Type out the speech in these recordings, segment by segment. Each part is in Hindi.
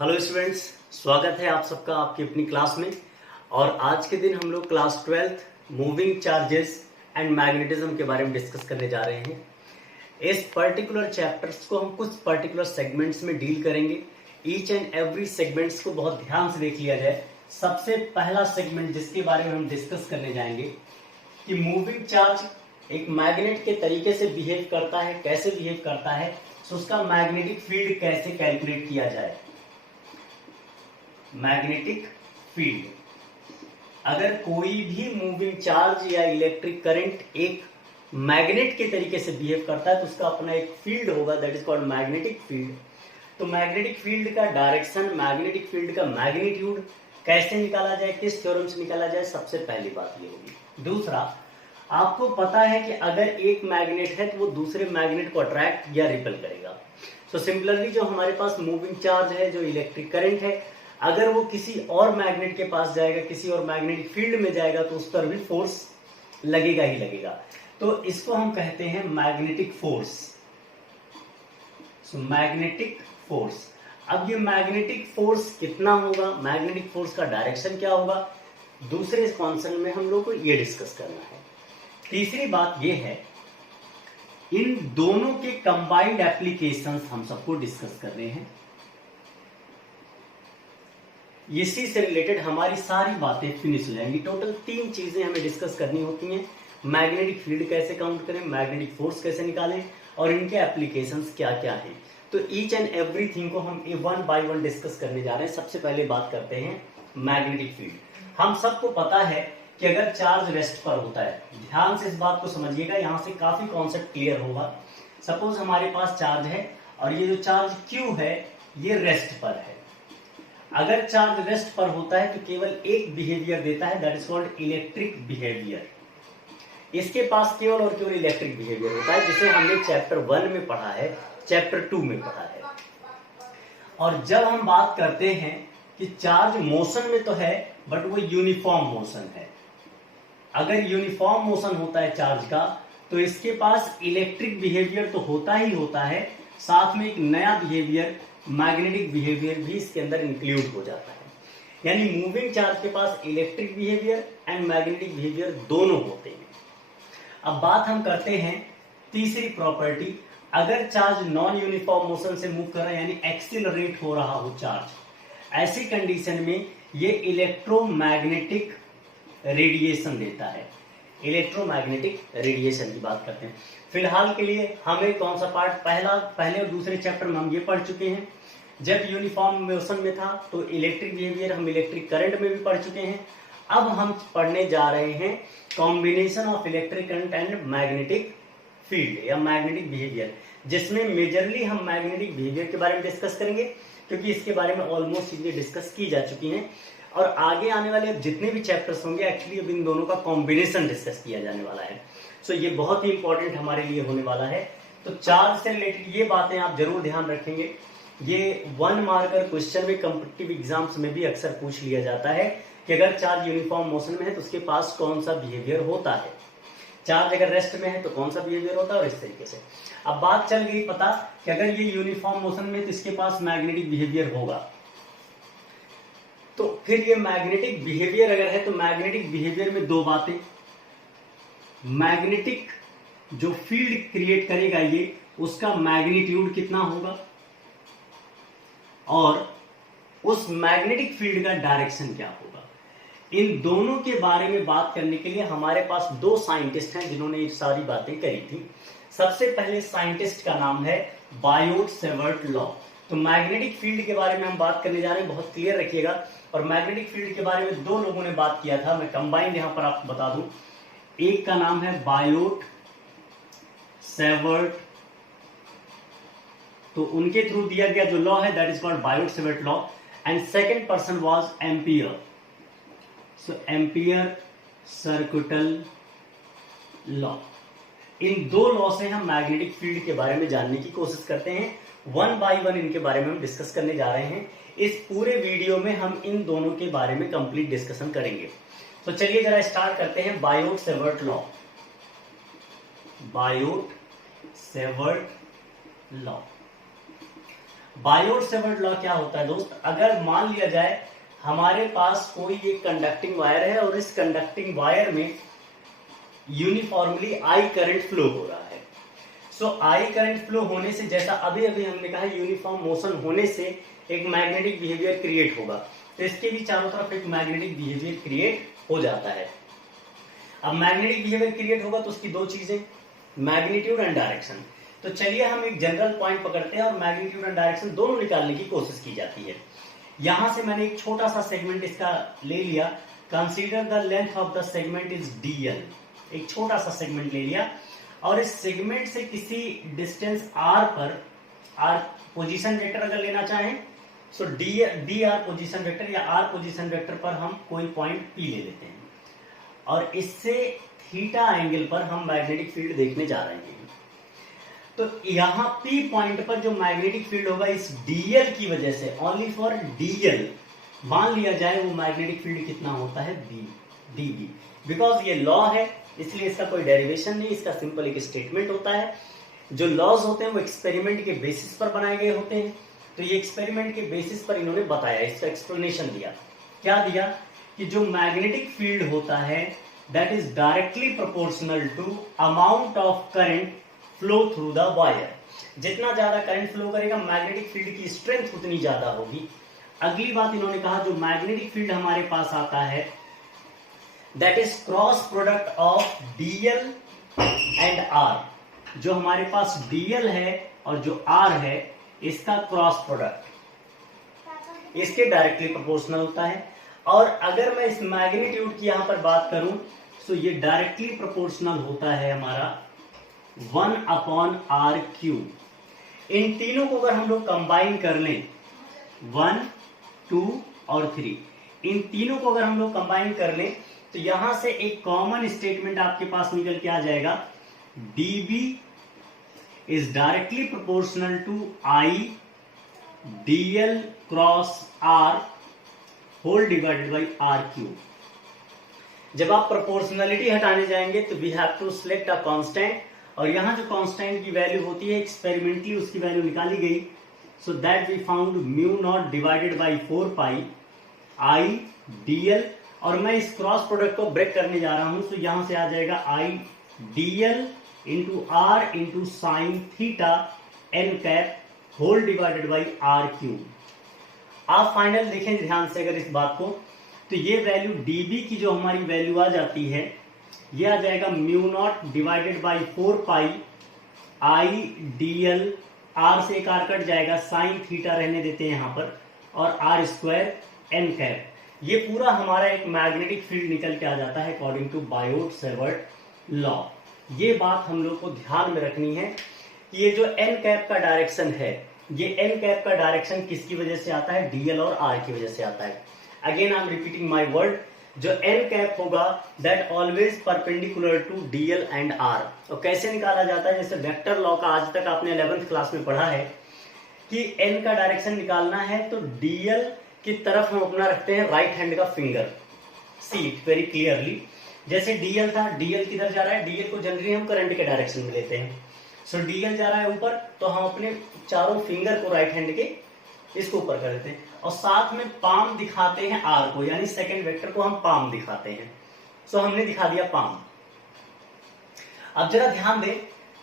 हेलो स्टूडेंट्स, स्वागत है आप सबका आपकी अपनी क्लास में। और आज के दिन हम लोग class 12th moving charges and magnetism के बारे में डिस्कस करने जा रहे हैं। इस पर्टिकुलर चैप्टर्स को हम कुछ पर्टिकुलर सेगमेंट्स में डील करेंगे। ईच एंड एवरी सेगमेंट्स को बहुत ध्यान से देख लिया जाए। सबसे पहला सेगमेंट जिसके बारे में हम डिस्कस करने जाएंगे कि मूविंग चार्ज एक मैग्नेट के तरीके से बिहेव करता है, कैसे बिहेव करता है, तो उसका मैग्नेटिक फील्ड कैसे कैलकुलेट किया जाए। मैग्नेटिक फील्ड, अगर कोई भी मूविंग चार्ज या इलेक्ट्रिक करंट एक मैग्नेट के तरीके से बिहेव करता है तो उसका अपना एक फील्ड होगा, that is called magnetic field. तो मैग्नेटिक फील्ड का डायरेक्शन, मैग्नेटिक फील्ड का मैग्नीट्यूड कैसे निकाला जाए, किस थ्योरम से निकाला जाए, सबसे पहली बात ये होगी। दूसरा, आपको पता है कि अगर एक मैग्नेट है तो वो दूसरे मैग्नेट को अट्रैक्ट या रिपेल करेगा। सो सिमिलरली जो हमारे पास मूविंग चार्ज है, जो इलेक्ट्रिक करंट है, अगर वो किसी और मैग्नेट के पास जाएगा, किसी और मैग्नेटिक फील्ड में जाएगा तो उस पर भी फोर्स लगेगा ही लगेगा। तो इसको हम कहते हैं magnetic force. So magnetic force. अब ये मैग्नेटिक फोर्स कितना होगा, मैग्नेटिक फोर्स का डायरेक्शन क्या होगा, दूसरे कॉन्सेप्ट में हम लोग को ये डिस्कस करना है। तीसरी बात ये है, इन दोनों के कंबाइंड एप्लीकेशंस हम सबको डिस्कस कर रहे हैं। इसी से रिलेटेड हमारी सारी बातें फिनिश हो जाएंगी। टोटल 3 चीजें हमें डिस्कस करनी होती हैं। मैग्नेटिक फील्ड कैसे काउंट करें, मैग्नेटिक फोर्स कैसे निकालें और इनके एप्लीकेशंस क्या क्या हैं। तो ईच एंड एवरीथिंग को हम वन बाय वन डिस्कस करने जा रहे हैं। सबसे पहले बात करते हैं मैग्नेटिक फील्ड। हम सबको पता है कि अगर चार्ज रेस्ट पर होता है, ध्यान से इस बात को समझिएगा, यहां से काफी कॉन्सेप्ट क्लियर होगा। सपोज हमारे पास चार्ज है और ये जो चार्ज Q है ये रेस्ट पर है। अगर चार्ज रेस्ट पर होता है तो केवल एक बिहेवियर देता है, that is called electric behaviour. इसके पास केवल और केवल इलेक्ट्रिक बिहेवियर होता है, जिसे हमने चैप्टर 1 में पढ़ा है, चैप्टर 2 में पढ़ा है। और जब हम बात करते हैं कि चार्ज मोशन में तो है बट वो यूनिफॉर्म मोशन है, अगर यूनिफॉर्म मोशन होता है चार्ज का तो इसके पास इलेक्ट्रिक बिहेवियर तो होता ही होता है, साथ में एक नया बिहेवियर, मैग्नेटिक बिहेवियर भी इसके अंदर इंक्लूड हो जाता है। यानी मूविंग चार्ज के पास electric behaviour and magnetic behaviour दोनों होते हैं। अब बात हम करते हैं तीसरी प्रॉपर्टी, अगर चार्ज नॉन यूनिफॉर्म मोशन से मूव कर रहा है यानी एक्सिलरेट हो रहा हो चार्ज, ऐसी कंडीशन में ये इलेक्ट्रोमैग्नेटिक रेडिएशन देता है। इलेक्ट्रोमैग्नेटिक रेडिएशन की बात करते हैं। फिलहाल के लिए हमें कौन सा पार्ट, पहले और दूसरे चैप्टर में हम ये पढ़ चुके हैं। जब यूनिफॉर्म मोशन में था तो इलेक्ट्रिक बिहेवियर हम इलेक्ट्रिक करंट में भी पढ़ चुके हैं। अब हम पढ़ने जा रहे हैं combination of electric current and magnetic field या मैग्नेटिक बिहेवियर, जिसमें मेजरली हम मैग्नेटिक बिहेवियर के बारे में डिस्कस करेंगे, क्योंकि इसके बारे में ऑलमोस्ट चीजें डिस्कस की जा चुकी हैं। और आगे आने वाले जितने भी चैप्टर्स होंगे एक्चुअली अब इन दोनों का कॉम्बिनेशन डिस्कस किया जाने वाला है। सो ये बहुत ही इंपॉर्टेंट हमारे लिए होने वाला है। तो चार्ज से रिलेटेड ये बातें आप जरूर ध्यान रखेंगे। ये 1 मार्कर क्वेश्चन में कॉम्पिटिटिव एग्जाम्स में भी अक्सर पूछ लिया जाता है कि अगर चार्ज यूनिफॉर्म मोशन में है तो उसके पास कौन सा बिहेवियर होता है, चार्ज अगर रेस्ट में है तो कौन सा बिहेवियर होता है, और इस तरीके से। अब बात चल गई पता कि अगर ये यूनिफॉर्म मोशन में है तो इसके पास मैग्नेटिक बिहेवियर होगा। तो फिर ये मैग्नेटिक बिहेवियर अगर है तो मैग्नेटिक बिहेवियर में 2 बातें, मैग्नेटिक जो फील्ड क्रिएट करेगा ये, उसका मैग्नीट्यूड कितना होगा, और उस मैग्नेटिक फील्ड का डायरेक्शन क्या होगा। इन दोनों के बारे में बात करने के लिए हमारे पास 2 साइंटिस्ट हैं जिन्होंने ये सारी बातें करी थी। सबसे पहले साइंटिस्ट का नाम है बायोट-सेवर्ट लॉ। तो मैग्नेटिक फील्ड के बारे में हम बात करने जा रहे हैं, बहुत क्लियर रखिएगा। और मैग्नेटिक फील्ड के बारे में 2 लोगों ने बात किया था, मैं कंबाइंड यहां पर आपको बता दूं। एक का नाम है बायोट-सेवर्ट, तो उनके थ्रू दिया गया जो लॉ है that is called Biot-Savart law, and second person was ampere. So ampere सर्कुटल law. In 2 law से हम मैग्नेटिक फील्ड के बारे में जानने की कोशिश करते हैं। 1 बाय 1 इनके बारे में हम डिस्कस करने जा रहे हैं। इस पूरे वीडियो में हम इन दोनों के बारे में कंप्लीट डिस्कशन करेंगे। तो चलिए जरा स्टार्ट करते हैं Biot Savart law. Biot-Savart law. Biot-Savart law क्या होता है दोस्त, अगर मान लिया जाए हमारे पास कोई एक कंडक्टिंग वायर है और इस कंडक्टिंग वायर में यूनिफॉर्मली आई करंट फ्लो हो रहा है। सो आई करंट फ्लो होने से, जैसा अभी अभी हमने कहा, यूनिफॉर्म मोशन होने से एक मैग्नेटिक बिहेवियर क्रिएट होगा, तो इसके भी चारों तरफ एक मैग्नेटिक बिहेवियर क्रिएट हो जाता है। अब मैग्नेटिक बिहेवियर क्रिएट होगा तो उसकी दो चीजें, मैग्नीट्यूड एंड डायरेक्शन। तो चलिए हम एक जनरल पॉइंट पकड़ते हैं और मैग्नीट्यूड एंड डायरेक्शन दोनों निकालने की कोशिश की जाती है। यहां से मैंने एक छोटा सा सेगमेंट इसका ले लिया, consider the length of the segment is dl, एक छोटा सा सेगमेंट ले लिया और इस सेगमेंट से किसी डिस्टेंस r पर, r पोजीशन वेक्टर अगर लेना चाहें सो dr पोजीशन वेक्टर या r पोजीशन वेक्टर पर हम कोई पॉइंट p ले लेते हैं और इससे थीटा एंगल पर हम मैग्नेटिक फील्ड देखने जा रहे हैं। तो यहाँ P पॉइंट पर जो मैग्नेटिक फील्ड होगा इस dl की वजह से, ओनली फॉर dl मान लिया जाए, वो मैग्नेटिक फील्ड कितना होता है dB। बिकॉज ये लॉ है इसलिए इसका कोई डेरिवेशन नहीं, इसका सिंपल एक स्टेटमेंट होता है। जो लॉज होते हैं वो एक्सपेरिमेंट के बेसिस पर बनाए गए होते हैं, तो ये एक्सपेरिमेंट के बेसिस पर इन्होंने बताया, इसका एक्सप्लेनेशन दिया। क्या दिया कि जो मैग्नेटिक फील्ड होता है that is directly proportional to amount of current flow through the wire. जितना ज्यादा करंट फ्लो करेगा मैग्नेटिक फील्ड की स्ट्रेंथ उतनी ज्यादा होगी। अगली बात इन्होंने कहा जो मैग्नेटिक फील्ड हमारे पास आता है that is cross product of dl and r। जो हमारे पास dl है और जो r है इसका क्रॉस प्रोडक्ट इसके डायरेक्टली प्रोपोर्शनल होता है। और अगर मैं इस मैग्नीट्यूड की यहां पर बात करूं तो ये डायरेक्टली प्रोपोर्शनल होता है हमारा 1/r³। इन तीनों को अगर हम लोग कंबाइन कर लें 1, 2 और 3, इन तीनों को अगर हम लोग कंबाइन कर लें तो यहां से एक कॉमन स्टेटमेंट आपके पास निकल के आ जाएगा, dB is directly proportional to I dl cross r whole divided by r³। जब आप प्रोपोर्शनलिटी हटाने जाएंगे तो we have to select a constant, और यहां जो कांस्टेंट की वैल्यू होती है एक्सपेरिमेंटली उसकी वैल्यू निकाली गई, so that we found μ0 divided by 4 pi I dl। और मैं इस क्रॉस प्रोडक्ट को ब्रेक करने जा रहा हूं, तो यहां से आ जाएगा I dl into r into sine theta n cap whole divided by r³। आप फाइनल देखें ध्यान से अगर इस बात को, तो ये वैल्यू dB की जो हमारी वैल्यू आ जाती है ये आ जाएगा μ0 divided by 4 pi I dl, r से एक r कट जाएगा, साइन थीटा रहने देते हैं यहां पर, और r² n कैप। ये पूरा हमारा एक मैग्नेटिक फील्ड निकल के आ जाता है अकॉर्डिंग टू बायोट-सेवर्ट लॉ। ये बात हम लोग को ध्यान में रखनी है कि ये जो n कैप का डायरेक्शन है, ये n कैप का डायरेक्शन किसकी वजह से आता है, dl और r की वजह से आता है। Again I am repeating my word, जो n कैप होगा that always perpendicular to dl and r। और कैसे निकाला जाता है, जैसे वेक्टर लॉ का आज तक आपने 11th क्लास में पढ़ा है कि n का डायरेक्शन निकालना है तो dl की तरफ हम अपना रखते हैं राइट हैंड का finger, see it very clearly. जैसे dl था, dl किधर जा रहा है, dl को जनरली हम करंट के डायरेक्शन में लेते हैं, सो dl जा रहा है ऊपर, तो हम अपने चारों फिंगर को राइट हैंड के इसको ऊपर कर देते हैं और साथ में पाम दिखाते हैं r को, यानी सेकंड वेक्टर को हम पाम दिखाते हैं। सो हमने दिखा दिया पाम। अब जरा ध्यान दें,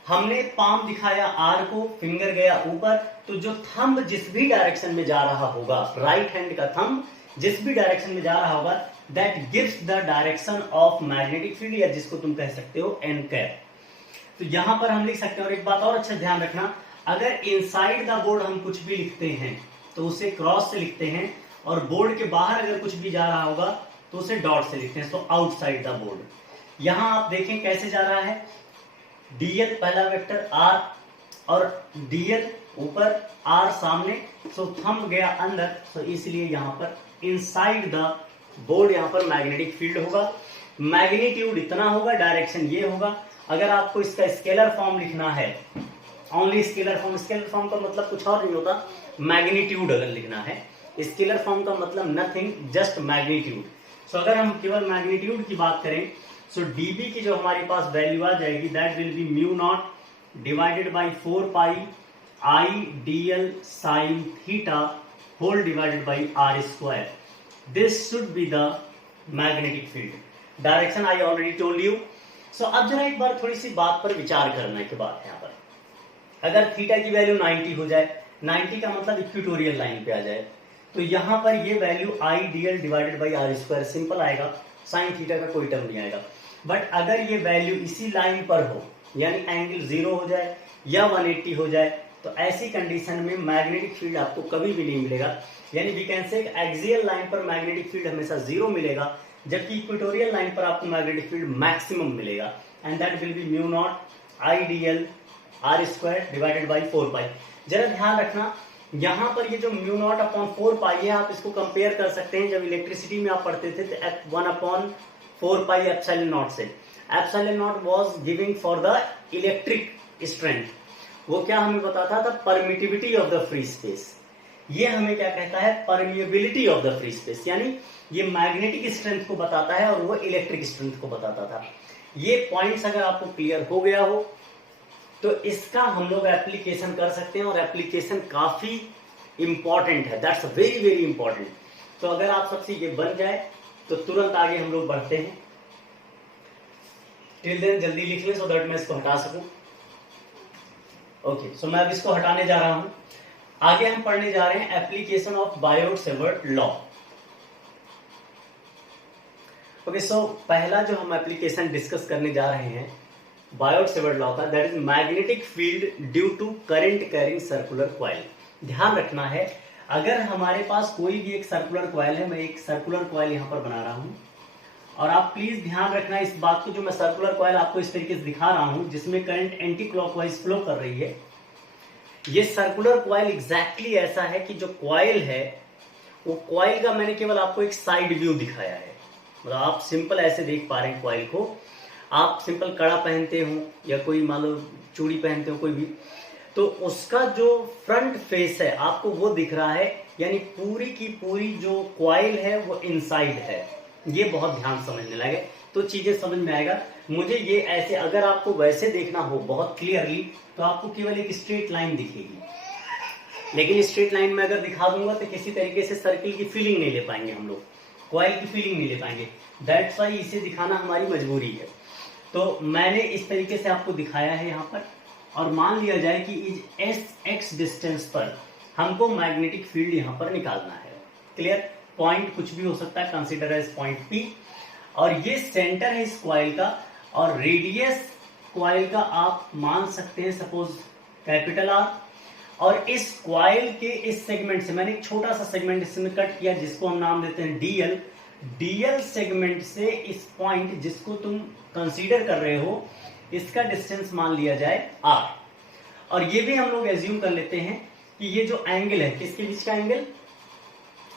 हमने पाम दिखाया r को, फिंगर गया ऊपर, तो जो थंब जिस भी डायरेक्शन में जा रहा होगा, राइट हैंड का थंब जिस भी डायरेक्शन में जा रहा होगा that gives the direction of magnetic field, या जिसको तुम कह सकते हो n कैप। तो यहां पर हम लिख सकते हैं। और एक बात और अच्छा ध्यान रखना, अगर इनसाइड द बोर्ड हम कुछ भी लिखते हैं तो उसे क्रॉस से लिखते हैं, और बोर्ड के बाहर अगर कुछ भी जा रहा होगा तो उसे डॉट से लिखते हैं, तो आउटसाइड द बोर्ड। यहां आप देखें कैसे जा रहा है, dl पहला वेक्टर r और dl ऊपर r सामने, सो थंब गया अंदर, तो इसलिए यहां पर इनसाइड द बोर्ड यहां पर मैग्नेटिक फील्ड होगा। मैग्नीट्यूड इतना होगा, डायरेक्शन ये होगा। अगर आपको इसका स्केलर फॉर्म लिखना है, only scalar form, scalar form का मतलब कुछ और नहीं होता, मैग्नीट्यूड अगर लिखना है, स्केलर फॉर्म का मतलब नथिंग जस्ट मैग्नीट्यूड। सो अगर हम केवल मैग्नीट्यूड की बात करें, सो dB की जो हमारे पास वैल्यू आ जाएगी that will be μ0 divided by 4 pi ideal sin theta whole divided by r square. This should be the magnetic field. Direction I already told you. So अब जरा एक बार थोड़ी सी बात पर विचार करने के बाद यहाँ पर अगर थीटा की वैल्यू 90 हो जाए, 90 का मतलब इक्वेटोरियल लाइन पे आ जाए, तो यहाँ पर ये value I dl divided by R square simple आएगा, साइन थीटा का कोई टर्म नहीं आएगा। बट अगर ये वैल्यू इसी लाइन पर हो, यानी एंगल 0 हो जाए या 180 हो जाए, तो ऐसी कंडीशन में मैग्नेटिक फील्ड आपको कभी भी नहीं मिलेगा। यानी we can say axial line पर मैग्नेटिक फील्ड हमेशा 0 मिलेगा, जबकि इक्वेटोरियल लाइन पर आपको मैग्नेटिक फील्ड मैक्सिमम मिलेगा, and that will be mu naught I dl R square divided by 4 pi. जरा ध्यान रखना, यहाँ पर ये जो म्यू नॉट अपॉन 4 पाई है, आप इसको कंपेयर कर सकते हैं जब इलेक्ट्रिसिटी में आप पढ़ते थे तो 1 अपॉन 4 पाई एप्सिलॉन नॉट से। Epsilon not was giving for the electric strength, वो क्या हमें बताता था, permittivity of the free space. ये हमें क्या कहता है, permeability of the free space, यानी ये मैग्नेटिक स्ट्रेंथ को बताता है और वो इलेक्ट्रिक स्ट्रेंथ को बताता था। ये पॉइंट्स अगर आपको क्लियर हो गया हो तो इसका हम लोग एप्लीकेशन कर सकते हैं, और एप्लीकेशन काफी इंपॉर्टेंट है, दैट्स वेरी वेरी इंपॉर्टेंट। तो अगर आप सबसे ये बन जाए तो तुरंत आगे हम लोग बढ़ते हैं। टिल देन जल्दी लिख लें सो दैट मैं इसको हटा सकूं। ओके, सो मैं अब इसको हटाने जा रहा हूं। आगे हम पढ़ने जा रहे हैं application of Biot Savart law. Okay, so पहला जो हम एप्लीकेशन डिस्कस करने जा रहे हैं बायोट-सेवर्ट लॉ का, that is magnetic field due to current carrying circular coil. ध्यान रखना है, अगर हमारे पास कोई भी एक सर्कुलर कॉइल है, मैं एक सर्कुलर कॉइल यहां पर बना रहा हूं, और आप प्लीज ध्यान रखना इस बात को, जो मैं सर्कुलर कॉइल आपको इस तरीके से दिखा रहा हूं जिसमें करंट एंटी क्लॉकवाइज फ्लो कर रही है, ये सर्कुलर कॉइल एग्जैक्टली ऐसा है कि जो कॉइल है वो कॉइल का मैंने केवल आपको एक साइड व्यू दिखाया है। मतलब आप सिंपल ऐसे देख पा रहे हैं कॉइल को, आप सिंपल कड़ा पहनते हो या कोई मान लो चूड़ी पहनते हो कोई भी, तो उसका जो फ्रंट फेस है आपको वो दिख रहा है, यानी पूरी की पूरी जो कॉइल है वो इनसाइड है। ये बहुत ध्यान समझने लगे तो चीजें समझ में आएगा। मुझे ये ऐसे, अगर आपको वैसे देखना हो बहुत क्लियरली तो आपको केवल एक स्ट्रेट लाइन दिखेगी, लेकिन स्ट्रेट लाइन में अगर दिखा दूंगा तो किसी तरीके से सर्किल की फीलिंग नहीं ले पाएंगे हम लोग, कॉइल की फीलिंग नहीं ले पाएंगे। दैट्स वाई इसे दिखाना हमारी मजबूरी है। तो मैंने इस तरीके से आपको दिखाया है यहाँ पर, और मान लिया जाए कि इस एस एक्स डिस्टेंस पर हमको मैग्नेटिक फील्ड यहाँ पर निकालना है। क्लियर, पॉइंट कुछ भी हो सकता है, कंसिडर एज पॉइंट पी, और ये सेंटर है इस कॉइल का, और रेडियस कॉइल का आप मान सकते हैं सपोज कैपिटल आर, और इस कॉइल के इस सेगमेंट से मैंने एक छोटा सा सेगमेंट इसमें कट किया जिसको हम नाम देते हैं डीएल। डीएल सेगमेंट से इस पॉइंट जिसको तुम कंसीडर कर रहे हो, इसका डिस्टेंस मान लिया जाए आर, और ये भी हम लोग एज्यूम कर लेते हैं कि ये जो एंगल है, किसके बीच का एंगल,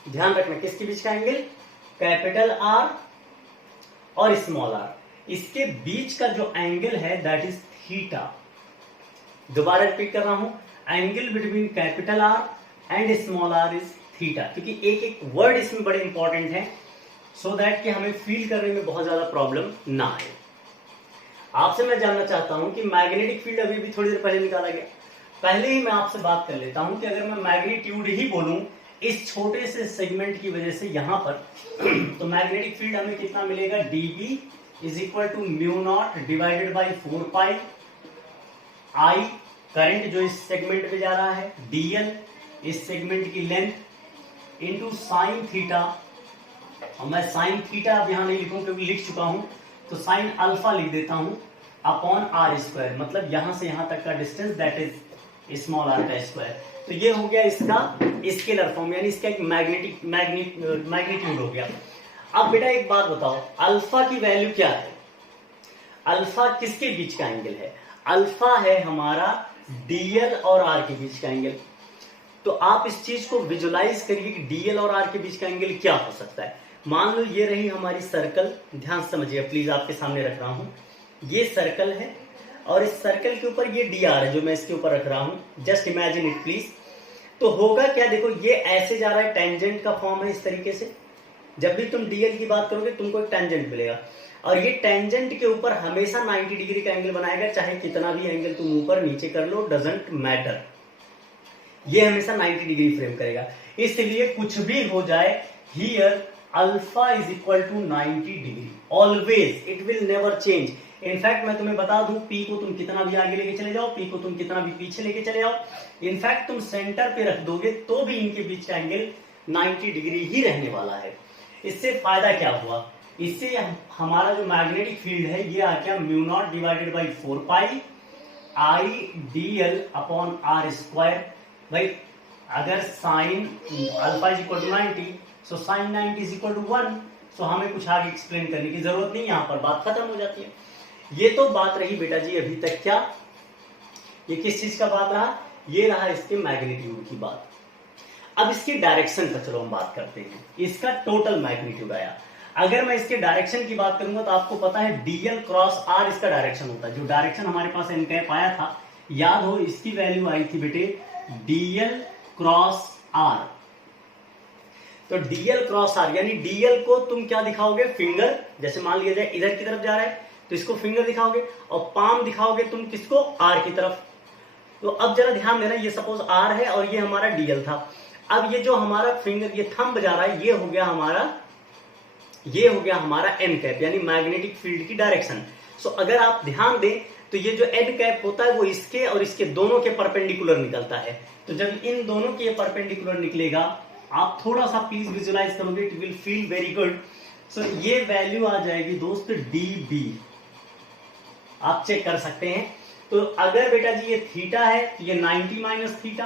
ध्यान रखना किसके बीच का एंगल, कैपिटल आर और स्मॉल आर, इसके बीच का जो एंगल है दैट इज थीटा। दोबारा रिपीट कर रहा हूं, angle between capital R and small R is theta, क्योंकि एक एक वर्ड इसमें बड़े इंपॉर्टेंट है, सो दैट कि हमें फील करने में बहुत ज्यादा प्रॉब्लम ना आए। आपसे मैं जानना चाहता हूं कि मैग्नेटिक फील्ड अभी भी थोड़ी देर पहले निकाला गया, पहले ही मैं आपसे बात कर लेता हूं कि अगर मैं मैग्नीट्यूड ही बोलूं इस छोटे से सेगमेंट की वजह से यहां पर, तो मैग्नेटिक फील्ड हमें कितना मिलेगा, dB is equal to mu naught divided by 4 pi I, current जो इस सेगमेंट पे जा रहा है, dl इस सेगमेंट की लेंथ इंटू साइन थीटा, और मैं साइन थीटा अब यहां नहीं लिखूं क्योंकि लिख चुका हूं, तो साइन अल्फा लिख देता हूं अपॉन आर स्क्वायर, मतलब यहां से यहां तक का distance that is small R का स्क्वायर। तो ये हो गया इसका स्केलर फॉर्म, यानी इसका एक मैग्नीट्यूड हो गया। अब बेटा एक बात बताओ, अल्फा की वैल्यू क्या है, अल्फा किसके बीच का एंगल है, अल्फा है हमारा डीएल और आर के बीच का एंगल। तो आप इस चीज को विजुलाइज करिए कि डीएल और आर के बीच का एंगल क्या हो सकता है। मान लो ये रही हमारी सर्कल, ध्यान समझिए प्लीज, आपके सामने रख रहा हूं, ये सर्कल है और इस सर्कल के ऊपर ये डी आर है जो मैं इसके ऊपर रख रहा हूं, जस्ट इमेजिन इट प्लीज। तो होगा क्या, देखो ये ऐसे जा रहा है, टेंजेंट का फॉर्म है इस तरीके से, जब भी तुम डीएल की बात करोगे तुमको एक टेंजेंट मिलेगा, और ये टेंजेंट के ऊपर हमेशा 90 डिग्री का एंगल बनाएगा, चाहे कितना भी एंगल तुम ऊपर नीचे कर लो, डजंट मैटर। ये हमेशा 90 डिग्री फ्रेम करेगा। इसलिए कुछ भी हो जाए, here alpha is equal to 90 degree always, it will never change. In fact मैं तुम्हें बता दूं, पी को तुम कितना भी आगे लेके चले जाओ, पी को तुम कितना भी पीछे लेके चले जाओ, इनफैक्ट तुम सेंटर पे रख दोगे तो भी इनके बीच का एंगल 90 डिग्री ही रहने वाला है। इससे फायदा क्या हुआ, इससे हमारा जो मैग्नेटिक फील्ड है ये आ गया mu naught divided by 4 pi I D L upon R square. भाई अगर sine alpha is equal to 90, so sine 90 is equal to 1, so हमें कुछ आगे एक्सप्लेन करने की जरूरत नहीं, यहां पर बात खत्म हो जाती है। ये तो बात रही बेटा जी अभी तक, क्या ये किस चीज का बात रहा, ये रहा इसके मैग्नीट्यूड की बात। अब इसके डायरेक्शन का चलो हम बात करते हैं। इसका टोटल मैग्नीट्यूड आया, अगर मैं इसके डायरेक्शन की बात करूंगा तो आपको पता है डीएल क्रॉस आर इसका डायरेक्शन होता है। जो डायरेक्शन हमारे पास एन कैप आया था, याद हो इसकी वैल्यू आई थी बेटे डीएल क्रॉस आर। तो डीएल क्रॉस आर यानी डीएल को तुम क्या दिखाओगे, फिंगर, जैसे मान लिया जाए इधर की तरफ जा रहा है तो इसको फिंगर दिखाओगे, और पाम दिखाओगे तुम किसको, आर की तरफ। तो अब जरा ध्यान देना, ये सपोज आर है और ये हमारा डीएल था। अब ये जो हमारा फिंगर, ये थंब जा रहा है, ये हो गया हमारा एन कैप यानी मैग्नेटिक फील्ड की डायरेक्शन। सो अगर आप ध्यान दें तो ये जो एन कैप होता है वो इसके और इसके दोनों के परपेंडिकुलर निकलता है। तो जब इन दोनों के परपेंडिकुलर निकलेगा, आप थोड़ा सा प्लीज विजुलाइज करोगे, it will feel very good. So ये वैल्यू आ जाएगी दोस्त डी, आप चेक कर सकते हैं। तो अगर बेटा जी ये थीटा है तो ये 90 माइनस थीटा,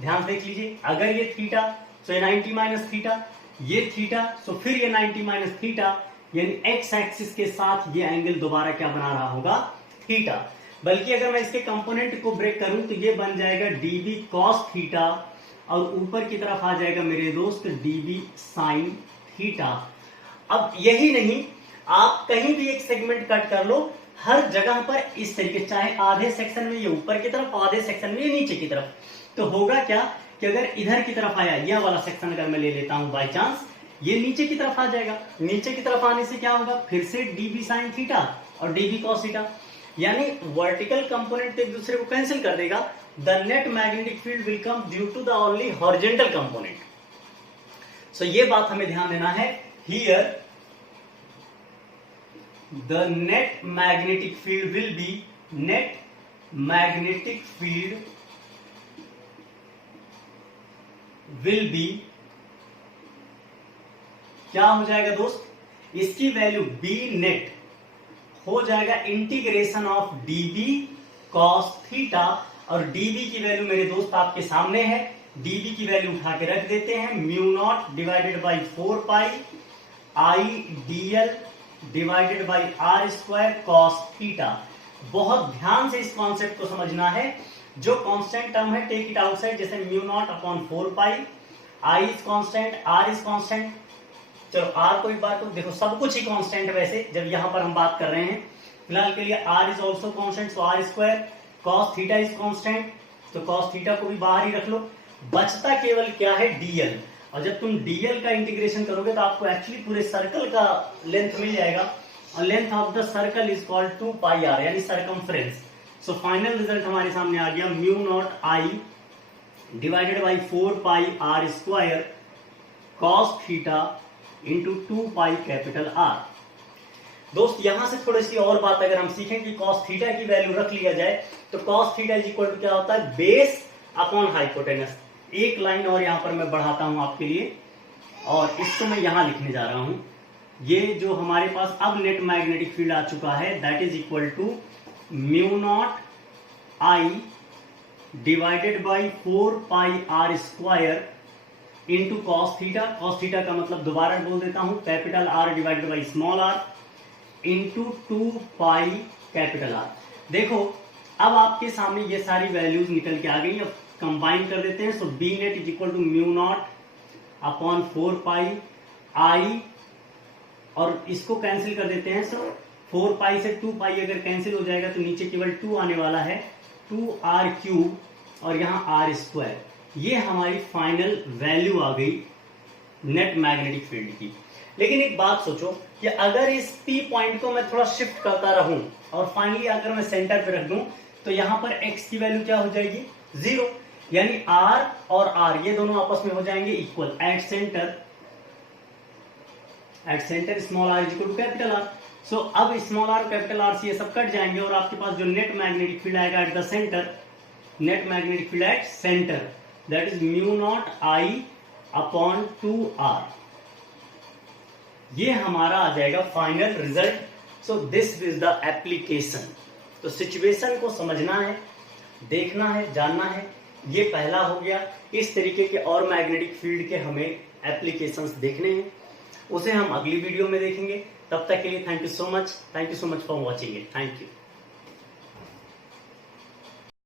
ध्यान से देख लीजिए, अगर ये थीटा तो ये 90 माइनस थीटा, ये थीटा तो फिर ये 90 माइनस थीटा, यानी एक्स एक्सिस के साथ ये एंगल दोबारा क्या बना रहा होगा, थीटा। बल्कि अगर मैं इसके कंपोनेंट को ब्रेक करूं तो ये बन जाएगा डीबी कॉस थीटा, और ऊपर की तरफ आ जाएगा मेरे दोस्त डीबी साइन थीटा। अब यही नहीं, आप कहीं भी एक सेगमेंट कट कर लो, हर जगह पर इस तरीके, चाहे आधे सेक्शन में ये ऊपर की तरफ, आधे सेक्शन में ये नीचे की तरफ, तो होगा क्या कि अगर इधर की तरफ आया, यह वाला सेक्शन अगर मैं ले लेता हूं बाय चांस, ये नीचे की तरफ आ जाएगा। नीचे की तरफ आने से क्या होगा, फिर से डीबी साइन थीटा और डीबी कॉस थीटा, यानी वर्टिकल कंपोनेंट एक दूसरे को कैंसिल कर देगा। The net magnetic field will come due to the only horizontal component. So ये बात हमें ध्यान देना है, here the net magnetic field will be क्या हो जाएगा दोस्त, इसकी वैल्यू बी नेट हो जाएगा integration of dB cos theta, और डीबी की वैल्यू मेरे दोस्त आपके सामने है। डीबी की वैल्यू उठा के रख देते हैं, mu naught divided by 4 pi I DL divided by R square cos theta. बहुत ध्यान से इस कॉन्सेप्ट को समझना है। जो कांस्टेंट टर्म है टेक इट आउटसाइड, जैसे mu naught upon 4 pi, I is constant, R is constant. चलो आर को एक बार तो देखो, सब कुछ ही कांस्टेंट वैसे जब यहां पर हम बात कर रहे हैं। फिलहाल के लिए R is also constant, so R square, cos theta is constant, तो कॉस थीटा को भी बाहर ही रख लो। बचता केवल क्या है, डीएल। और जब तुम डीएल का इंटीग्रेशन करोगे तो आपको एक्चुअली पूरे सर्कल का लेंथ मिल जाएगा, और length of the circle is called 2 pi R यानी सरकमफ्रेंस। सो फाइनल रिजल्ट हमारे सामने आ गया, mu naught I divided by 4 pi R square cos theta into 2 pi capital R. दोस्त यहां से थोड़ी सी और बात अगर हम सीखें कि कॉस थीटा की वैल्यू रख लिया जाए, तो cos theta is equal to क्या होता है, बेस अपॉन हाइपोटेनस। एक लाइन और यहां पर मैं बढ़ाता हूं आपके लिए, और इसको मैं यहां लिखने जा रहा हूं। ये जो हमारे पास अब नेट मैग्नेटिक फील्ड आ चुका है, that is equal to mu naught I divided by 4 pi R square into cos theta. Cos theta का मतलब दोबारा बोल देता हूं, capital R divided by small R into 2 pi capital R. देखो अब आपके सामने ये सारी वैल्यूज निकल के आ गई। अब कंबाइन कर देते हैं, so B net is equal to mu naught upon 4 pi I, और इसको कैंसिल कर देते हैं। सो 4 पाई से 2 पाई अगर कैंसिल हो जाएगा तो नीचे केवल 2 आने वाला है, 2r क्यूब और यहाँ आर स्क्वायर। ये हमारी फाइनल वैल्यू आ गई नेट मैग्नेटिक फील्ड की। लेकिन एक बात सोचो कि अगर इस P पॉइंट को मैं थोड़ा शिफ्ट करता रहूं और फाइनली अगर मैं सेंटर पे रख दूं, तो यहां पर x की वैल्यू क्या हो जाएगी, 0। यानी R और R ये दोनों आपस में हो जाएंगे equal at centre small r is equal to capital R। So अब स्मॉल r कैपिटल R से ये सब कट जाएंगे और आपके पास जो नेट मैग्नेटिक फील्ड आएगा at the centre, net magnetic field at centre that is mu naught I upon 2R। ये हमारा आ जाएगा final result. So this is the application. तो सिचुएशन को समझना है, देखना है, जानना है, ये पहला हो गया। इस तरीके के और मैग्नेटिक फील्ड के हमें एप्लीकेशंस देखने हैं, उसे हम अगली वीडियो में देखेंगे। तब तक के लिए thank you so much for watching it. Thank you.